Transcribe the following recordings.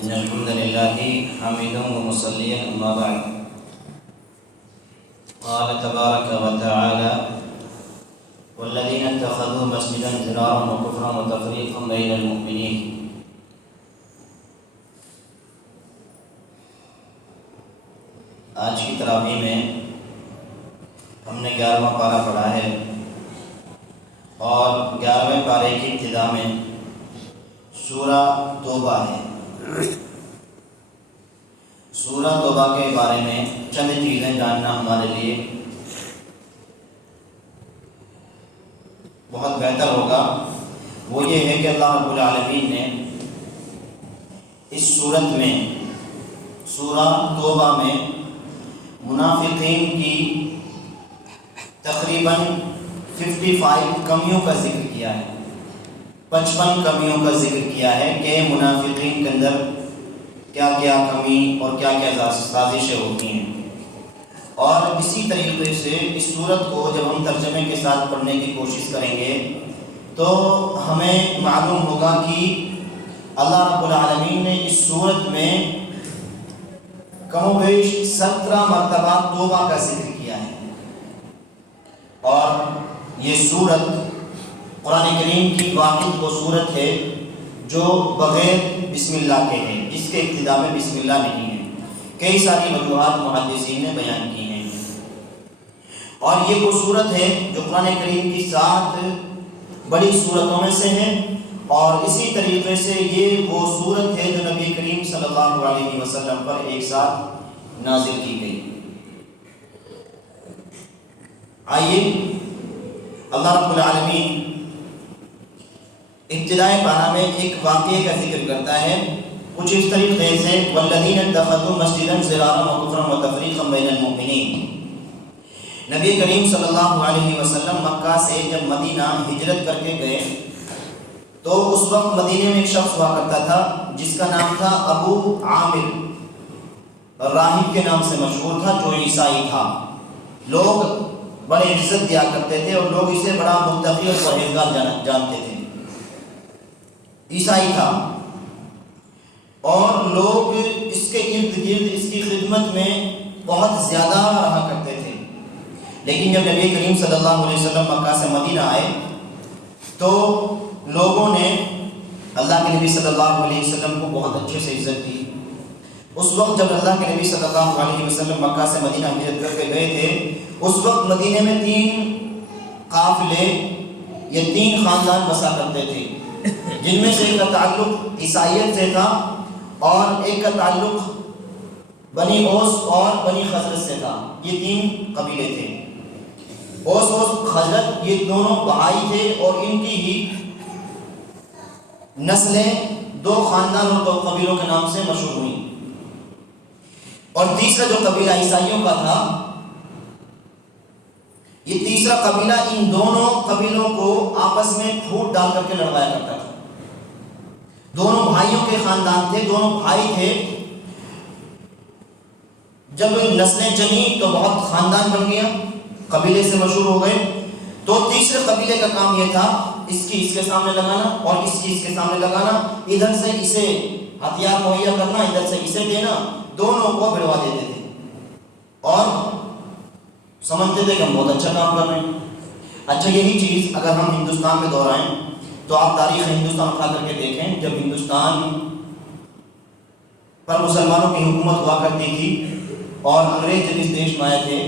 إن الحمد لله حميدا ومصليا أما بعد قال تبارك وتعالى والذين اتخذوا مسجدا ضرارا وكفرا وتفريقا بين المؤمنين. آج کی تراویح میں ہم نے 11واں پارہ پڑھا ہے اور 11ویں پارے کی ابتدا میں سورہ توبہ ہے. سورہ توبہ کے بارے میں چند چیزیں جاننا ہمارے لیے بہت بہتر ہوگا. وہ یہ ہے کہ اللہ رب العالمین نے اس صورت میں سورہ توبہ میں منافقین کی تقریباً 55 کمیوں کا ذکر کیا ہے. 55 کمیوں کا ذکر کیا ہے کہ منافقین کے اندر کیا کیا کمی اور کیا کیا سازشیں ہوتی ہیں. اور اسی طریقے سے اس صورت کو جب ہم ترجمے کے ساتھ پڑھنے کی کوشش کریں گے تو ہمیں معلوم ہوگا کہ اللہ رب العالمین نے اس صورت میں کم و بیش 17 مرتبہ توبہ کا ذکر کیا ہے. اور یہ صورت قرآن کریم کی واحد وہ صورت ہے جو بغیر بسم اللہ کے ہے، جس کے ابتدا میں بسم اللہ نہیں ہے. کئی ساری وجوہات محدثین نے بیان کی ہیں. اور یہ وہ صورت ہے جو قرآن کریم کی 7 بڑی صورتوں میں سے ہے. اور اسی طریقے سے یہ وہ صورت ہے جو نبی کریم صلی اللہ علیہ وسلم پر ایک ساتھ نازل کی گئی. آئیے اللہ رب العالمین ابتدائی پارہ میں ایک واقعے کا ذکر کرتا ہے کچھ اس طریقے سے والذین اتخذوا مسجدا ضرارا وکفرا وتفریقا بین المؤمنین. نبی کریم صلی اللہ علیہ وسلم مکہ سے جب مدینہ ہجرت کر کے گئے تو اس وقت مدینے میں ایک شخص ہوا کرتا تھا جس کا نام تھا ابو عامر، راہب کے نام سے مشہور تھا، جو عیسائی تھا. لوگ بڑے عزت دیا کرتے تھے اور لوگ اسے بڑا متقی اور پرہیزگار جانتے تھے. عیسائی تھا اور لوگ اس کے ارد گرد اس کی خدمت میں بہت زیادہ رہا کرتے تھے. لیکن جب نبی کریم صلی اللہ علیہ وسلم مکہ سے مدینہ آئے تو لوگوں نے اللہ کے نبی صلی اللہ علیہ وسلم کو بہت اچھے سے عزت دی. اس وقت جب اللہ کے نبی صلی اللہ علیہ وسلم مکہ سے مدینہ ہجرت کر کے گئے تھے اس وقت مدینے میں 3 قافلے یا 3 خاندان بسا کرتے تھے، جن میں سے ایک کا تعلق عیسائیت سے تھا اور ایک کا تعلق بنی اوس اور بنی خزرج سے تھا. یہ 3 قبیلے تھے. اوس اور خزرج یہ دونوں بھائی تھے اور ان کی ہی نسلیں 2 خاندان اور 2 قبیلوں کے نام سے مشہور ہوئیں. اور تیسرا جو قبیلہ عیسائیوں کا تھا، یہ تیسرا قبیلہ ان دونوں قبیلوں کو آپس میں پھوٹ ڈال کر کے لڑوایا کرتا تھا. دونوں بھائیوں کے خاندان تھے، دونوں بھائی تھے. جب نسلیں جمی تو بہت خاندان بن گیا، قبیلے سے مشہور ہو گئے. تو تیسرے قبیلے کا کام یہ تھا اس کی اس کے سامنے لگانا اور اس کی اس کے سامنے لگانا، ادھر سے اسے ہتھیار مہیا کرنا، ادھر سے اسے دینا، دونوں کو بھڑوا دیتے تھے اور سمجھتے تھے کہ ہم بہت اچھا کام کر رہے ہیں. اچھا یہی چیز اگر ہم ہندوستان میں دہرائیں تو آپ تاریخ ہندوستان اٹھا کر کے دیکھیں. جب ہندوستان پر مسلمانوں کی حکومت ہوا کرتی تھی اور انگریز جب اس دیش میں آئے تھے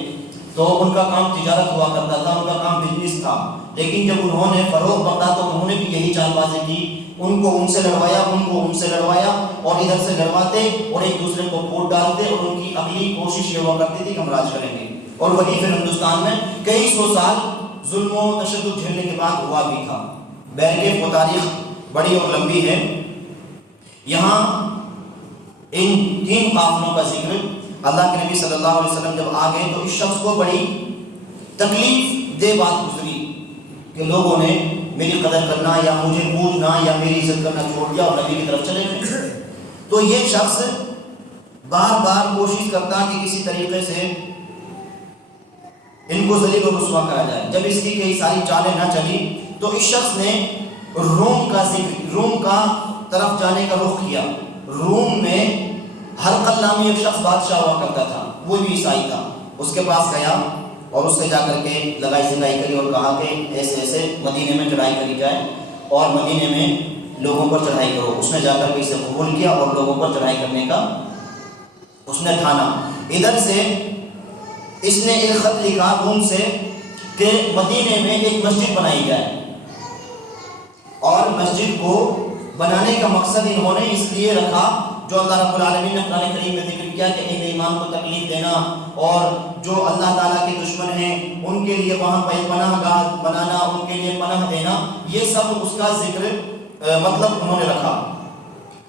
تو ان کا کام تجارت ہوا کرتا تھا، ان کا کام بزنس تھا. لیکن جب انہوں نے فروغ پکڑا تو انہوں نے بھی یہی چال بازی کی، ان کو ان سے لڑوایا، ان کو ان سے لڑوایا اور ادھر سے لڑواتے اور ایک دوسرے کو پھوٹ ڈالتے. اور ان کی اگلی کوشش یہ ہوا کرتی تھی کہ ہم راج کریں گے. اور وہی پھر ہندوستان میں کئی 100 سال ظلم و تشدد جھیلنے کے بعد ہوا بھی تھا. بہرکیف وہ تاریخ بڑی اور لمبی ہے. یہاں ان 3 قافلوں کا ذکر اللہ کے نبی صلی اللہ علیہ وسلم جب آ گئے تو اس شخص کو بڑی تکلیف دہ بات گزری کہ لوگوں نے میری قدر کرنا یا مجھے پوجنا یا میری عزت کرنا چھوڑ دیا اور نبی کی طرف چلے گئے. تو یہ شخص بار بار کوشش کرتا کہ کسی طریقے سے ان کو ذلیل و رسوا کرا جائے. جب اس کی کئی ساری چالیں نہ چلی تو اس شخص نے روم کا طرف جانے کا رخ کیا۔ روم میں ہرقل نامی ایک شخص بادشاہ ہوا کرتا تھا، وہ بھی عیسائی تھا، اس کے پاس گیا اور اس سے جا کر کے لگائی زنائی کری اور کہا کہ ایسے ایسے مدینے میں چڑھائی کری جائے اور مدینے میں لوگوں پر چڑھائی کرو۔ اس نے جا کر کے اسے قبول کیا اور لوگوں پر چڑھائی کرنے کا اس نے ٹھانا۔ ادھر سے اس نے ایک خط لکھا روم سے کہ مدینے میں ایک مسجد بنائی جائے، اور مسجد کو بنانے کا مقصد انہوں نے اس لیے رکھا جو اللہ رب العالمین نے قرآن کریم میں ذکر کیا کہ اہل ایمان کو تکلیف دینا اور جو اللہ تعالیٰ کے دشمن ہیں ان کے لیے وہاں پناہ گاہ بنانا، ان کے لیے پناہ دینا، یہ سب اس کا ذکر مطلب انہوں نے رکھا۔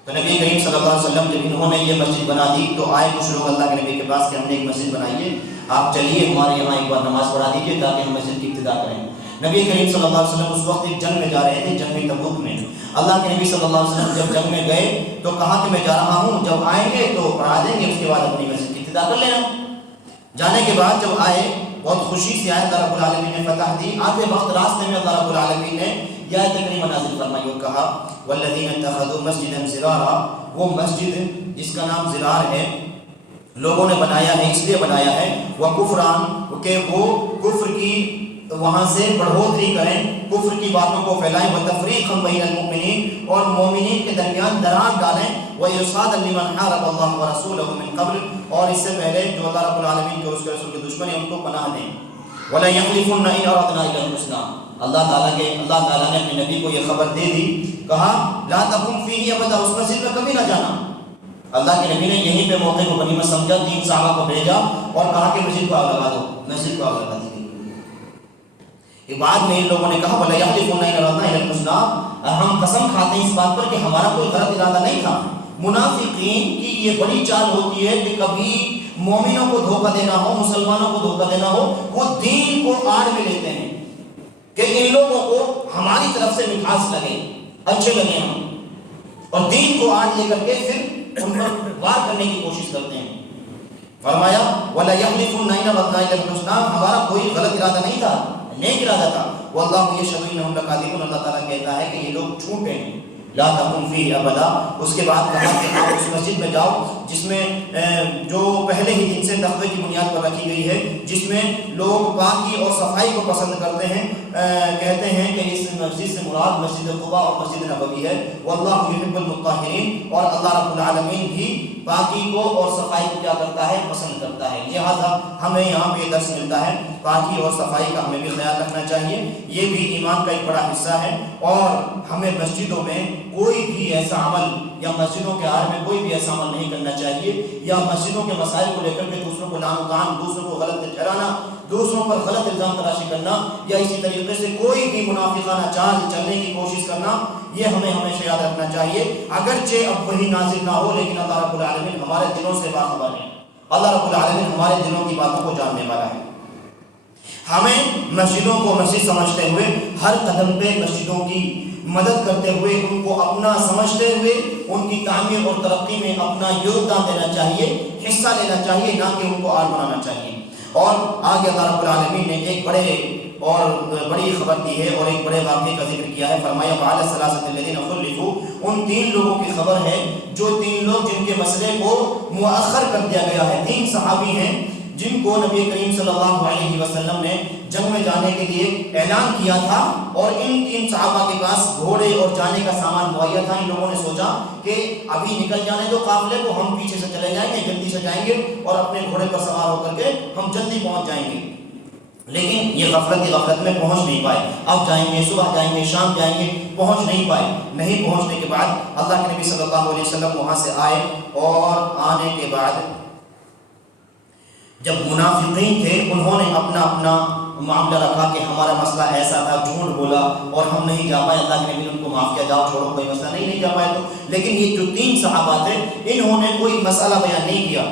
تو نبی کریم صلی اللہ علیہ وسلم جب انہوں نے یہ مسجد بنا دی تو آئے کچھ لوگ اللہ کے نبی کے پاس کہ ہم نے ایک مسجد بنائی ہے، آپ چلیے ہمارے یہاں ایک بار نماز پڑھا دیجیے تاکہ ہم مسجد کی ابتدا کریں۔ نبی کریم صلی اللہ علیہ وسلم اس وقت ایک جنگ میں جا رہے تھے، جنگ تبوک میں۔ اللہ کے نبی صلی اللہ علیہ وسلم جب جنگ میں گئے تو کہا کہ میں جا رہا ہوں، جب آئیں گے تو پڑھا دیں گے، اس کے بعد اپنی مسجد کی ابتدا کر لینا۔ جانے کے بعد جب آئے بہت خوشی سے آئے، اللہ رب العالمین نے فتح دی۔ آتے وقت راستے میں اللہ رب العالمین نے یہ آیت کریمہ نازل فرمائی اور کہا والذین اتخذوا مسجدا ضرارا، وہ مسجد جس کا نام ضرار ہے لوگوں نے بنایا ہے، اس لیے بنایا ہے وہ کفران کہ وہ کفر کی وہاں سے بڑھوتری کریں، کفر کی باتوں کو پھیلائیں، وتفریقا بین المؤمنین، اور مومنین کے درمیان دراڑ ڈالیں، وارصادا لمن حارب اللہ ورسولہ من قبل، اور اس سے پہلے جو اللہ رب العالمین کے اور اس کے رسول کے دشمن ہیں ان کو پناہ دیں۔ ولا يحلفن ان اردنا الا الحسنى، اللہ تعالیٰ نے اپنے نبی کو یہ خبر دے دی، کہا لا تقم فیہ ابدا، اس مسجد میں کبھی نہ جانا۔ اللہ کے نبی نے یہیں پہ موقع کو غنیمت سمجھا، 3 صحابہ کو بھیجا اور کہا کہ مسجد کو آگ لگا دو، مسجد کو آگ لگا دی گئی۔ بعد میں ان لوگوں نے کہا ولا يحلفن ان اردنا الا الحسنى، ہم قسم کھاتے ہیں اس بات پر کہ ہمارا کوئی غلط ارادہ نہیں تھا۔ منافقین کی یہ بڑی چال ہوتی ہے کہ کبھی مومنوں کو دھوکہ دینا ہو، مسلمانوں کو دھوکہ دینا ہو، وہ دین کو آڑ میں لیتے ہیں کہ ان لوگوں کو ہماری طرف سے مٹھاس لگے، اچھے لگے ہم، اور دین کو آڑ لے کر کے پھر ان پر وار کرنے کی کوشش کرتے ہیں۔ فرمایا وَلَا يَحْلِفُنَّ إِنْ أَرَدْنَا إِلَّا الْحُسْنَى، ہمارا کوئی غلط ارادہ نہیں تھا، نیک ارادہ تھا۔ وَاللَّهُ يَشْهَدُ إِنَّهُمْ لَكَاذِبُونَ، اللہ تعالیٰ کہتا ہے کہ یہ لوگ جھوٹے ہیں۔ لا تقم فیہ ابدا، اس کے بعد کہا کہ آپ اس مسجد میں جاؤ جس میں جو پہلے ہی دن سے تقوی کی بنیاد پر رکھی گئی ہے، جس میں لوگ پاکی اور صفائی کو پسند کرتے ہیں۔ کہتے ہیں کہ اس مسجد سے مراد مسجد قباء اور مسجد نبوی ہے۔ واللہ یحب المطہرین، اور اللہ رب العالمین بھی پاکی کو اور صفائی کو کیا کرتا ہے، پسند کرتا ہے۔ لہذا ہمیں یہاں پہ درس ملتا ہے پاکی اور صفائی کا ہمیں بھی خیال رکھنا چاہیے، یہ بھی ایمان کا ایک بڑا حصہ ہے، اور ہمیں مسجدوں میں کوئی بھی ایسا عمل یا مسجدوں کے آڑ میں کوئی بھی ایسا عمل نہیں کرنا چاہیے، یا مسجدوں کے مسائل کو لے کر کے دوسروں کو لعن و طعن، دوسروں کو غلط ٹھہرانا، دوسروں پر غلط الزام تراشی کرنا، یا اسی طریقے سے کوئی بھی منافقانہ چال چلنے کی کوشش کرنا، یہ ہمیں ہمیشہ یاد رکھنا چاہیے۔ اگرچہ اب وہی نازل نہ ہو، لیکن اللہ رب العالمین ہمارے دلوں سے باخبر ہے، اللہ رب العالمین ہمارے دلوں کی باتوں کو جاننے والا ہے۔ ہمیں مسجدوں کو مسجد سمجھتے ہوئے ہر قدم پہ مسجدوں کی مدد کرتے ہوئے، ان کو اپنا سمجھتے ہوئے ان کی تعمیر اور ترقی میں اپنا یوگدان دینا چاہیے، حصہ لینا چاہیے، نہ کہ ان کو آڑ بنانا چاہیے۔ اور آگے اللہ رب العالمین نے ایک بڑی خبر دی ہے اور ایک بڑے واقعے کا ذکر کیا ہے۔ فرمایا وعلی الثلاثة الذین خلفوا، ان 3 لوگوں کی خبر ہے جو 3 لوگ جن کے مسئلے کو مؤخر کر دیا گیا ہے۔ 3 صحابی ہیں جن کو نبی کریم صلی اللہ علیہ وسلم نے جنگ میں جانے کے لیے اعلان کیا تھا، اور ان 3 صحابہ کے پاس گھوڑے اور جانے کا سامان مہیا تھا۔ ان لوگوں نے سوچا کہ ابھی نکل جانے دو قافلے کو، ہم پیچھے سے چلے جائیں گے، جلدی سے جائیں گے اور اپنے گھوڑے پر سوار ہو کر کے ہم جلدی پہنچ جائیں گے۔ لیکن یہ غفلت میں پہنچ نہیں پائے، اب جائیں گے، صبح جائیں گے، شام جائیں گے، پہنچ نہیں پائے۔ نہیں پہنچنے کے بعد اللہ کے نبی صلی اللہ علیہ وسلم وہاں سے آئے، اور آنے کے بعد جب منافقین تھے انہوں نے اپنا معاملہ رکھا کہ ہمارا مسئلہ ایسا تھا، جھوٹ بولا اور ہم نہیں جا پائے۔ اللہ کے نبی نے ان کو معاف کیا، جاؤ چھوڑو، کوئی مسئلہ نہیں جا پائے تو۔ لیکن یہ جو 3 صحابہ تھے انہوں نے کوئی مسئلہ بیان نہیں کیا،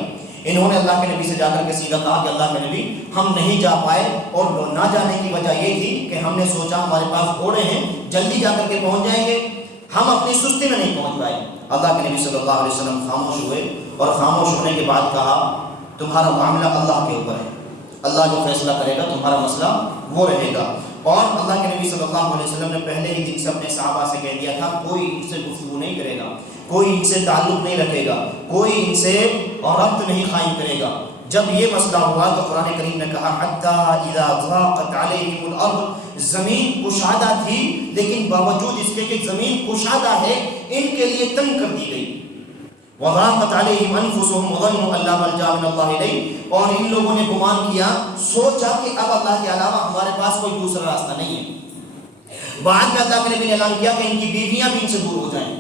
انہوں نے اللہ کے نبی سے جا کر کے سیدھا کہا کہ اللہ کے نبی ہم نہیں جا پائے، اور نہ جانے کی وجہ یہ تھی کہ ہم نے سوچا ہمارے پاس گھوڑے ہیں، جلدی جا کر کے پہنچ جائیں گے، ہم اپنی سستی میں نہیں پہنچ پائے۔ اللہ کے نبی صلی اللہ علیہ وسلم خاموش ہوئے، اور خاموش ہونے کے بعد کہا تمہارا معاملہ اللہ کے اوپر ہے، اللہ جو فیصلہ کرے گا تمہارا مسئلہ وہ رہے گا۔ اور اللہ کے نبی صلی اللہ علیہ وسلم نے پہلے ہی دن سے اپنے صحابہ سے کہہ دیا تھا کوئی ان سے گفتگو نہیں کرے گا، کوئی ان سے تعلق نہیں رکھے گا، کوئی ان سے ربط نہیں قائم کرے گا۔ جب یہ مسئلہ ہوا تو قرآن کریم نے کہا حتی اذا ضاقت علیہم الارض، زمین کشادہ تھی لیکن باوجود اس کے کہ زمین کشادہ ہے ان کے لیے تنگ کر دی گئی۔ وضاقت علیہم انفسہم وظنوا ان لا ملجا من اللہ الیہ، اور ان لوگوں نے گمان کیا، سوچا کہ اب اللہ کے علاوہ ہمارے پاس کوئی دوسرا راستہ نہیں ہے۔ بعد میں اللہ کے نبی نے اعلان کیا کہ ان کی بیویاں بھی ان سے دور ہو جائیں۔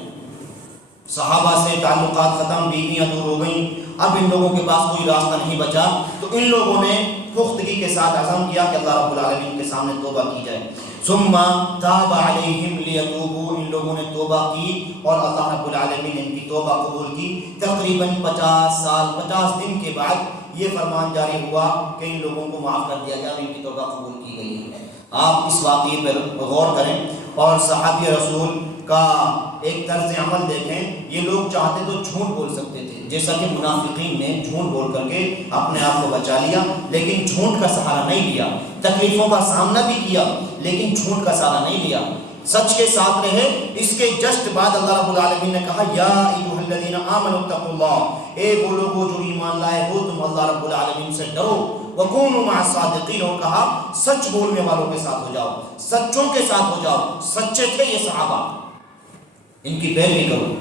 صحابہ سے تعلقات ختم، بیویاں دور ہو گئیں، اب ان لوگوں کے پاس کوئی راستہ نہیں بچا، تو ان لوگوں نے پختگی کے ساتھ عزم کیا کہ اللہ رب العالمین کے سامنے توبہ کی جائے۔ ثم تاب علیہم لیتوبوا، ان لوگوں نے توبہ کی اور اللہ رب العالمین نے ان کی توبہ قبول کی۔ تقریباً 50 سال 50 دن کے بعد یہ فرمان جاری ہوا کہ ان لوگوں کو معاف کر دیا گیا اور ان کی توبہ قبول کی گئی ہے۔ آپ اس واقعے پر غور کریں اور صحابی رسول کا ایک طرز عمل دیکھیں۔ یہ لوگ چاہتے تو جھوٹ بول سکتے تھے، جیسا کہ منافقین نے جھوٹ بول کر کے اپنے آپ کو بچا لیا، لیکن جھوٹ کا سہارا نہیں لیا۔ تکلیفوں کا سامنا بھی کیا لیکن جھوٹ کا سہارا نہیں لیا، سچ کے ساتھ رہے۔ اس کے جسٹ بعد اللہ رب العالمین نے کہا یا ایھا الذین آمنوا اتقوا اللہ، اے وہ لوگوں جو ایمان لائے ہو تم اللہ رب العالمین سے ڈرو، وکونوا مع الصادقین، اور کہا سچ بولنے والوں کے ساتھ ہو جاؤ، سچوں کے ساتھ ہو جاؤ۔ سچے تھے یہ صحابہ، ان کی پیروی کرو۔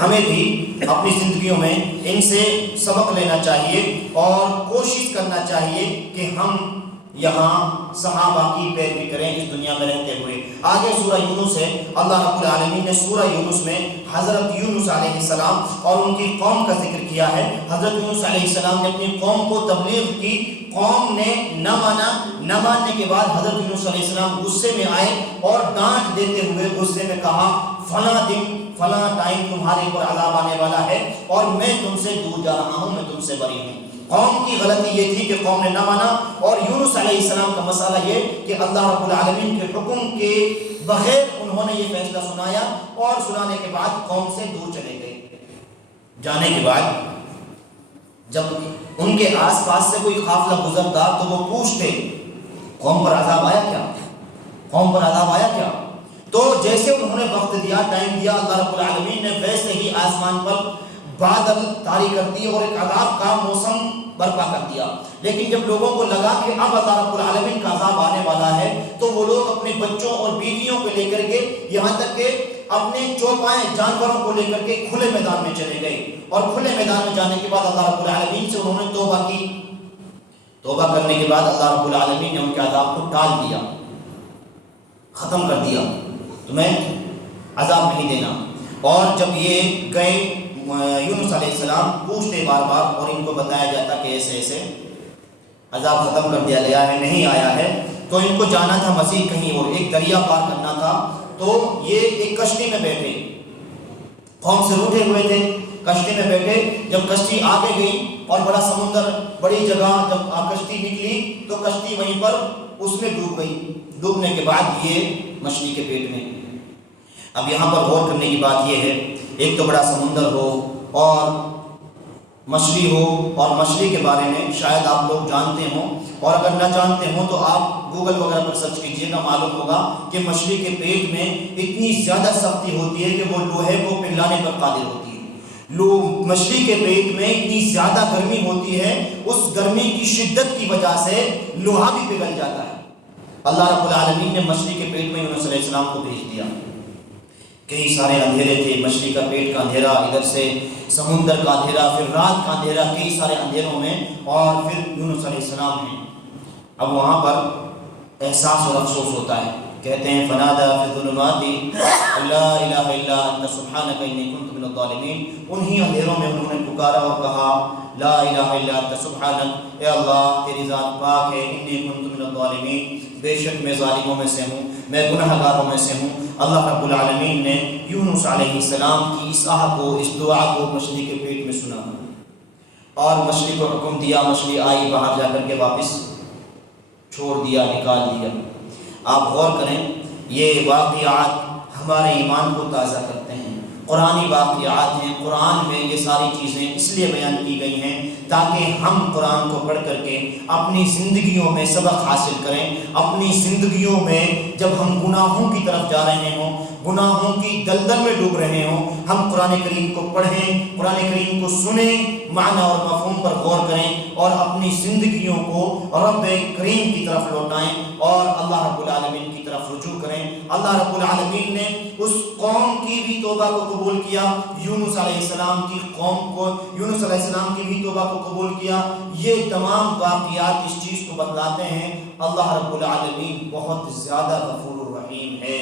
ہمیں بھی اپنی زندگیوں میں ان سے سبق لینا چاہیے اور کوشش کرنا چاہیے کہ ہم یہاں صحابہ کی پیروی کریں اس دنیا میں رہتے ہوئے۔ آگے سورہ یونس ہے، اللہ رب العالمین نے سورہ یونس میں حضرت یونس علیہ السلام اور ان کی قوم کا ذکر کیا ہے۔ حضرت یونس علیہ السلام نے اپنی قوم کو تبلیغ کی، قوم نے نہ مانا، نہ ماننے کے بعد حضرت یونس علیہ السلام غصے میں آئے اور ڈانٹ دیتے ہوئے غصے میں کہا فلاں دن فلاں ٹائم تمہارے اوپر عذاب آنے والا ہے اور میں تم سے دور جا رہا ہوں، میں تم سے بری ہوں۔ قوم کی غلطی یہ تھی کہ قوم نے نہ مانا، اور یونس علیہ السلام کا مسئلہ یہ کہ اللہ رب العالمین کے حکم کے بغیر انہوں نے یہ فیصلہ سنایا اور سنانے کے بعد قوم سے دور چلے گئے۔ جانے کے بعد جب ان کے آس پاس سے کوئی قافلہ گزرتا تو وہ پوچھتے قوم پر عذاب آیا کیا، قوم پر عذاب آیا کیا؟ تو جیسے انہوں نے وقت دیا، ٹائم دیا، اللہ رب العالمین نے ویسے ہی آسمان پر بادل طاری کر دیے اور ایک عذاب کا موسم برپا کر دیا۔ لیکن جب لوگوں کو لگا کہ اب اللہ رب العالمین کا عذاب آنے والا ہے تو وہ لوگ اپنے بچوں اور بیویوں کو لے کر کے، یہاں تک کہ اپنے چوپائے جانوروں کو لے کر کے کھلے میدان میں چلے گئے، اور کھلے میدان میں جانے کے بعد اللہ رب العالمین سے انہوں نے توبہ کی۔ توبہ کرنے کے بعد اللہ رب العالمین نے ان کے عذاب کو ٹال دیا، ختم کر دیا، تمہیں عذاب نہیں دینا۔ اور جب یہ گئے یونس علیہ السلام پوچھتے بار بار اور ان کو بتایا جاتا کہ ایسے ایسے عذاب ختم کر دیا گیا ہے، نہیں آیا ہے، تو ان کو جانا تھا مزید کہیں اور ایک دریا پار کرنا تھا، تو یہ ایک کشتی میں بیٹھے، قوم سے روٹھے ہوئے تھے، کشتی میں بیٹھے۔ جب کشتی آگے گئی اور بڑا سمندر، بڑی جگہ، جب کشتی نکلی تو کشتی وہیں پر اس میں ڈوب گئی۔ ڈوبنے کے بعد یہ مچھلی کے پیٹ میں۔ اب یہاں پر غور کرنے کی بات یہ ہے، ایک تو بڑا سمندر ہو اور مچھلی ہو، اور مچھلی کے بارے میں شاید آپ لوگ جانتے ہوں، اور اگر نہ جانتے ہوں تو آپ گوگل وغیرہ پر سرچ کیجئے گا، معلوم ہوگا کہ مچھلی کے پیٹ میں اتنی زیادہ سختی ہوتی ہے کہ وہ لوہے کو پگھلانے پر قادر ہوتی ہے۔ مچھلی کے پیٹ میں اتنی زیادہ گرمی ہوتی ہے، اس گرمی کی شدت کی وجہ سے لوہا بھی پگھل جاتا ہے۔ اللہ رب العالمین نے مچھلی کے پیٹ میں یونس علیہ السلام کو بھیج دیا۔ کئی سارے اندھیرے تھے، مچھلی کا پیٹ کا اندھیرا، ادھر سے سمندر کا اندھیرا، پھر رات کا اندھیرا، کئی سارے اندھیروں میں، اور پھر یونس علیہ السلام ہیں۔ اب وہاں پر احساس اور افسوس ہوتا ہے، کہتے ہیں فنادى في الظلمات لا الہ الا انت سبحانک انی کنت من الظالمین۔ انہی اندھیروں میں انہوں نے پکارا اور کہا لا الہ الا انت سبحانک، اے اللہ تیری ذات پاک ہے، انی کنت من الظالمین، بے شک میں ظالموں میں سے ہوں، میں گناہ گاروں میں سے ہوں۔ اللہ رب العالمین نے یونس علیہ السلام کی اس آہ کو، اس دعا کو مچھلی کے پیٹ میں سنا، اور مچھلی کو حکم دیا، مچھلی آئی، باہر جا کر کے واپس چھوڑ دیا، نکال دیا۔ آپ غور کریں، یہ واقعات ہمارے ایمان کو تازہ کرتے ہیں، قرآنی واقعات ہیں. قرآن میں یہ ساری چیزیں اس لیے بیان کی گئی ہیں تاکہ ہم قرآن کو پڑھ کر کے اپنی زندگیوں میں سبق حاصل کریں. اپنی زندگیوں میں جب ہم گناہوں کی طرف جا رہے ہوں، گناہوں کی دلدل میں ڈوب رہے ہوں، ہم قرآن کریم کو پڑھیں، قرآن کریم کو سنیں، معنی اور مفہوم پر غور کریں اور اپنی زندگیوں کو رب کریم کی طرف لوٹائیں اور اللہ رب العالمین کی طرف رجوع کریں. اللہ رب العالمین نے اس قوم کی بھی توبہ کو قبول کیا، یونس علیہ السلام کی قوم کو، یونس علیہ السلام کی بھی توبہ کو قبول کیا. یہ تمام واقعات اس چیز کو بتلاتے ہیں اللہ رب العالمین بہت زیادہ غفور الرحیم ہے،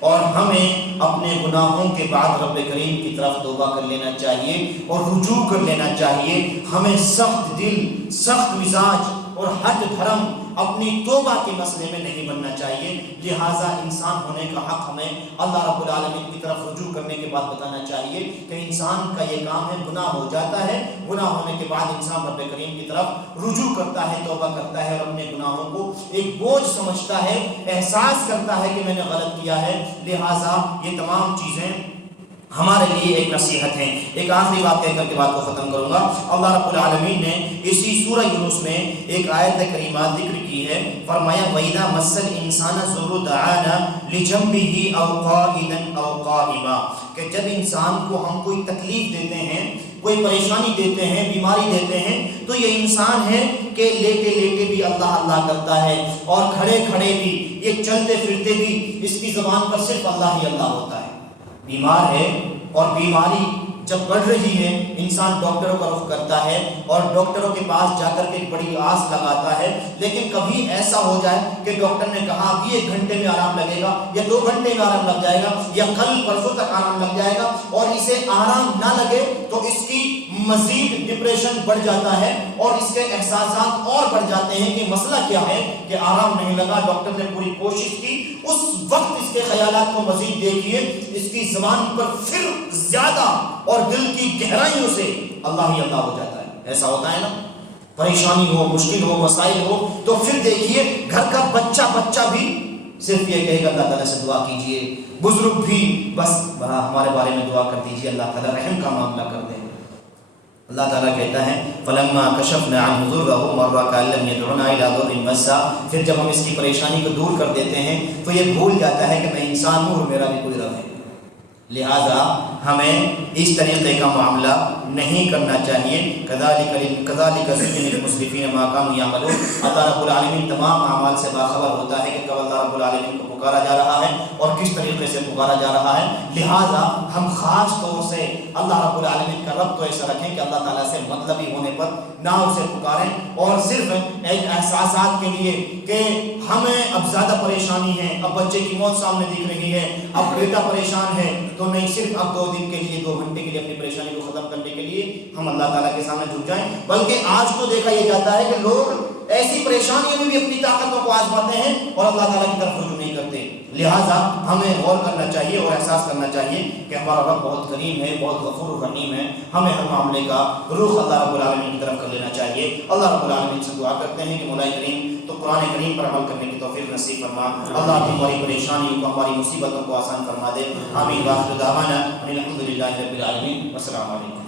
اور ہمیں اپنے گناہوں کے بعد رب کریم کی طرف توبہ کر لینا چاہیے اور رجوع کر لینا چاہیے. ہمیں سخت دل، سخت مزاج اور ہٹ دھرم اپنی توبہ کے مسئلے میں نہیں بننا چاہیے. لہٰذا انسان ہونے کا حق ہمیں اللہ رب العالمین کی طرف رجوع کرنے کے بعد بتانا چاہیے کہ انسان کا یہ کام ہے، گناہ ہو جاتا ہے، گناہ ہونے کے بعد انسان رب کریم کی طرف رجوع کرتا ہے، توبہ کرتا ہے اور اپنے گناہوں کو ایک بوجھ سمجھتا ہے، احساس کرتا ہے کہ میں نے غلط کیا ہے. لہٰذا یہ تمام چیزیں ہمارے لیے ایک نصیحت ہیں. ایک آخری بات کہہ کر کے بات کو ختم کروں گا. اللہ رب العالمین نے اسی سورہ یونس میں ایک آیت کریمہ ذکر کی ہے. فرمایا وَإِذَا مَسَّ الْإِنسَانَ الضُّرُّ دَعَانَا لِجَنبِهِ أَوْ قَاعِدًا أَوْ قَائِمًا، کہ جب انسان کو ہم کوئی تکلیف دیتے ہیں، کوئی پریشانی دیتے ہیں، بیماری دیتے ہیں، تو یہ انسان ہے کہ لیٹے لیٹے بھی اللہ اللہ کرتا ہے اور کھڑے کھڑے بھی، یہ چلتے پھرتے بھی اس کی زبان پر صرف اللہ ہی اللہ ہوتا ہے. بیمار ہے اور بیماری جب بڑھ رہی ہے انسان ڈاکٹروں کا رخ کرتا ہے اور ڈاکٹروں کے پاس جا کر کے ایک بڑی آس لگاتا ہے. لیکن کبھی ایسا ہو جائے کہ ڈاکٹر نے کہا ابھی 1 گھنٹے میں آرام لگے گا یا 2 گھنٹے میں آرام لگ جائے گا یا کل پرسوں تک آرام لگ جائے گا، اور اسے آرام نہ لگے تو اس کی مزید ڈپریشن بڑھ جاتا ہے اور اس کے احساسات اور بڑھ جاتے ہیں کہ مسئلہ کیا ہے کہ آرام نہیں لگا. ڈاکٹر نے پوری کوشش کی، اس وقت اس کے خیالات کو مزید دیکھیے، اس کی زبان پر پھر زیادہ اور دل کی گہرائیوں سے اللہ ہی اللہ ہو جاتا ہے. ایسا ہوتا ہے نا، پریشانی ہو، مشکل ہو، مسائل ہو، تو پھر دیکھیے گھر کا بچہ بھی صرف یہ کہے گا اللہ تعالیٰ سے دعا کیجئے، بزرگ بھی بس ہمارے بارے میں دعا کر دیجئے، اللہ تعالیٰ رحم کا معاملہ کر دیں. اللہ تعالیٰ کہتا ہے فَلَمَّا كَشَفْنَا عَنْهُ ضُرَّهُ مَرَّ كَأَن لَّمْ يَدْعُنَا إِلَىٰ ضُرٍّ مَّسَّهُ، پھر جب ہم اس کی پریشانی کو دور کر دیتے ہیں تو یہ بھول جاتا ہے کہ میں انسان ہوں اور میرا بھی کوئی رب ہے. لہٰذا ہمیں اس طریقے کا معاملہ نہیں کرنا چاہیے. كَذَلِكَ زُيِّنَ لِلْمُسْرِفِينَ مَا كَانُوا يَعْمَلُونَ. اللہ رب العالمین تمام اعمال سے باخبر ہوتا ہے کہ کب اللہ رب العالمین کو پکارا جا رہا ہے اور کس طریقے سے پکارا جا رہا ہے. لہٰذا ہم خاص طور سے اللہ رب العالمین کا رب تو ایسا رکھیں کہ اللہ تعالیٰ سے مطلبی ہونے پر نہ اسے پکاریں، اور صرف ایک احساسات کے لیے کہ ہمیں اب زیادہ پریشانی ہے، اب بچے کی موت سامنے دکھ رہی ہے، اب بیٹا پریشان ہے، تو نہیں صرف اب 2 دن کے لیے 2 گھنٹے کے لیے اپنی پریشانی کو ختم کرنے کے لیے ہم اللہ تعالیٰ کے سامنے جھک جائیں. بلکہ آج تو دیکھا یہ جاتا ہے کہ لوگ ایسی پریشانیوں میں بھی اپنی طاقتوں کو آزماتے ہیں اور اللہ تعالیٰ کی طرف رجوع نہیں کرتے. لہٰذا ہمیں غور کرنا چاہیے اور احساس کرنا چاہیے کہ ہمارا رب بہت کریم ہے، بہت غفور الرحیم ہے. ہمیں ہر معاملے کا رخ اللہ رب العالمین کی طرف کر لینا چاہیے. اللہ رب العالمین سے دعا کرتے ہیں کہ مولا کریم تو قرآن کریم پر عمل کرنے کی توفیق نصیب فرما. اللہ ہماری پریشانیوں کو، ہماری مصیبتوں کو آسان فرما دے. آمین. وآخر دعوانا الحمد للہ رب العالمین. السلام علیکم.